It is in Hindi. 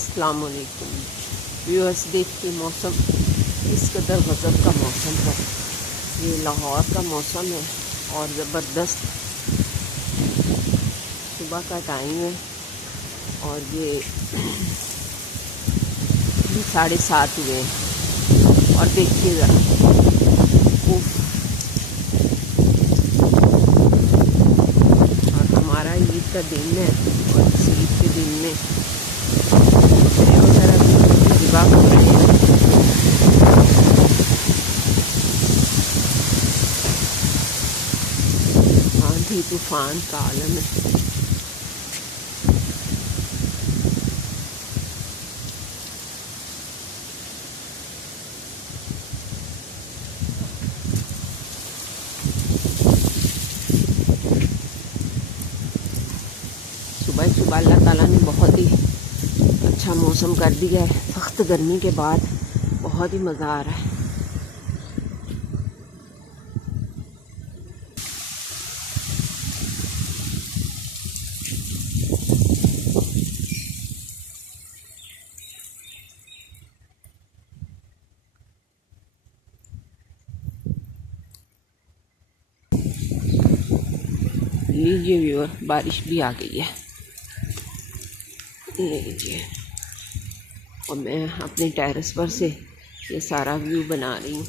अस्सलाम वालेकुम व्यूअर्स। देखिए मौसम इस कदर गज़ब का मौसम है। ये लाहौर का मौसम है और ज़बरदस्त सुबह का टाइम है और ये 7:30 हुए हैं और देखिए ज़रा और हमारा ईद का दिन है और इस ईद के दिन में ज़िबा हो रहे हैं। आंधी तूफान का आलम है। सुबह सुबह अल्लाह ताला ने बहुत ही अच्छा मौसम कर दिया है। सख्त गर्मी के बाद बहुत ही मज़ा आ रहा है। लीजिए व्यूअर, बारिश भी आ गई है। लीजिए, और मैं अपने टेरेस पर से ये सारा व्यू बना रही हूँ।